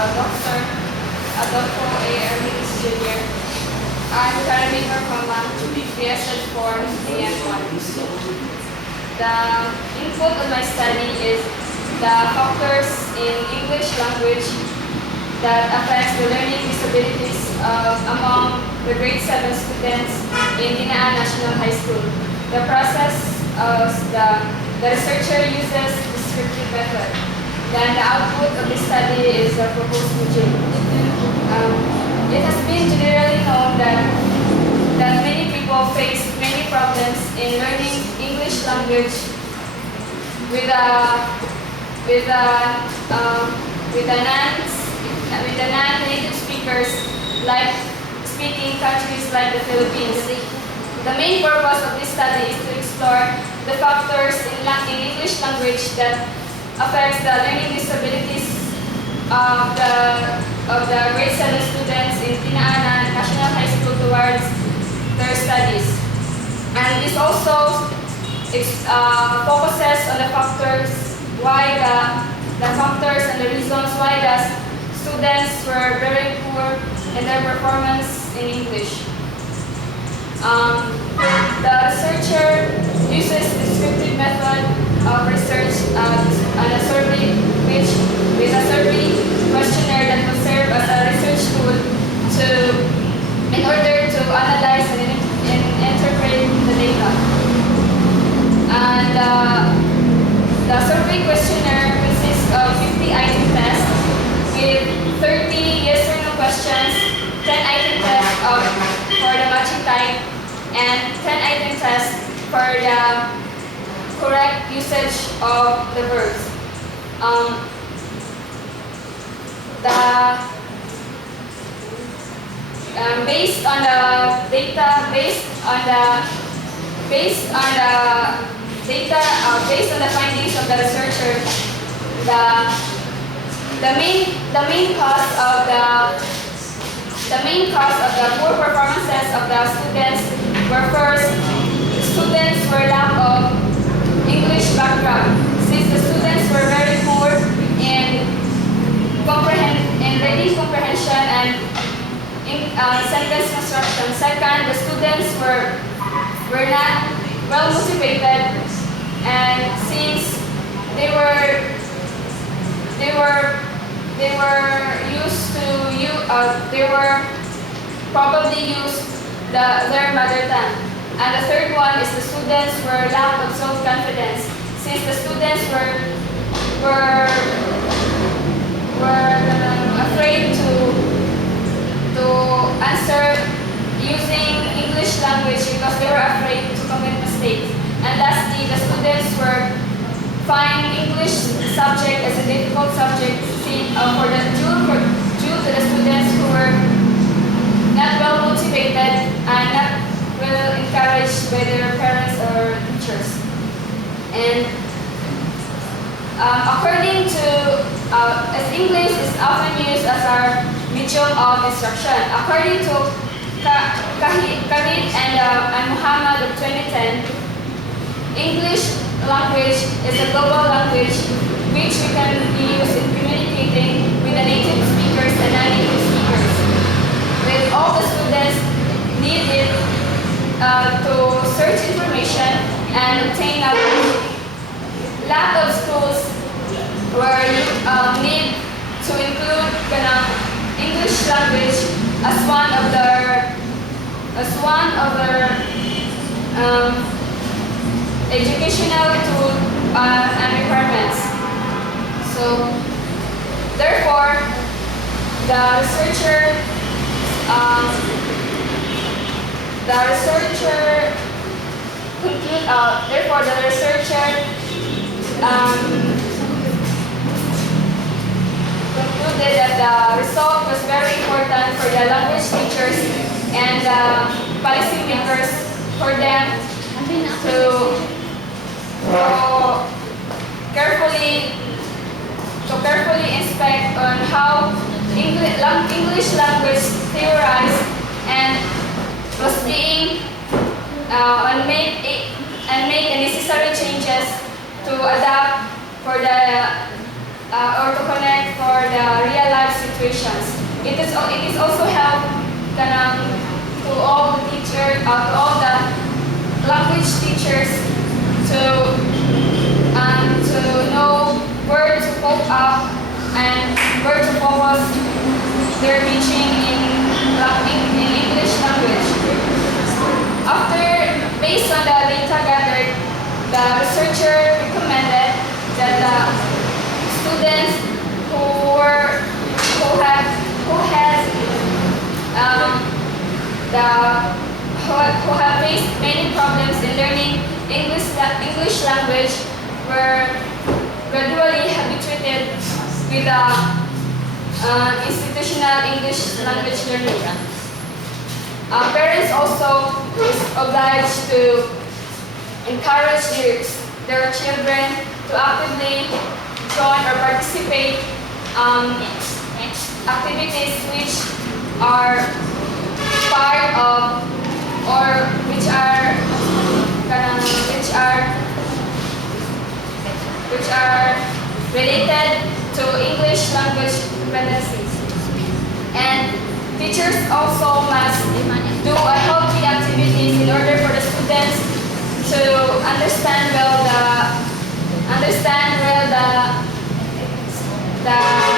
Adolfo A. Ermites Jr. I'm currently from BSS form ENG1. The input of my study is the factors in English language that affects the learning disabilities among the grade 7 students in Dinaan National High School. The process of the researcher uses descriptive method. Then the output of this study is a proposed module. It has been generally known that many people face many problems in learning English language with the non-native speakers, like speaking countries like the Philippines. The main purpose of this study is to explore the factors in English language that affects the learning disabilities of the grade 7 students in Dinaan National High School towards their studies. And this also focuses on the factors and the reasons why the students were very poor in their performance in English. The researcher uses descriptive method of research on a survey with a survey questionnaire that will serve as a research tool in order to analyze and interpret the data. And the survey questionnaire consists of 50 item tests with 30 yes or no questions, 10 item tests for the matching type, and 10 item tests for the correct usage of the verbs. Based on the data, based on the findings of the researcher, the main cause of the poor performances of the students were first, students were lack of English background, since the students were very poor in reading comprehension and sentence construction. Second, the students were not well motivated, and since they were probably used their mother tongue. And the third one is the students were lack of self-confidence, since the students were afraid to answer using English language because they were afraid to commit mistakes. And lastly, the students find English subject as a difficult subject due to the students who were not well motivated and not well encouraged by their parents or teachers. And according to, as English is often used as our medium of instruction, according to Kahit and Muhammad of 2010, English language is a global language which we can use in communicating with the native speakers and non-native speakers. With all the students needed to search information and obtain knowledge. Lot of schools need to include English language as one of their educational tool and requirements. So, therefore, the researcher concluded that the result was very important for the language teachers and the policy makers, for them to carefully inspect on how English language theorized and was being and make the necessary changes to adapt for the or to connect for the real life situation. situations. It is also help to all the teachers, to all the language teachers to know where to cope up and where to focus their teaching in English language. Based on the data gathered, the researcher recommended that the students who have faced many problems in learning English language were gradually habituated with the institutional English language learning. Parents also is obliged to encourage their children to actively join or participate activities which are part of or which are related to English language competencies. And teachers also must do a healthy activities in order for the students to understand well the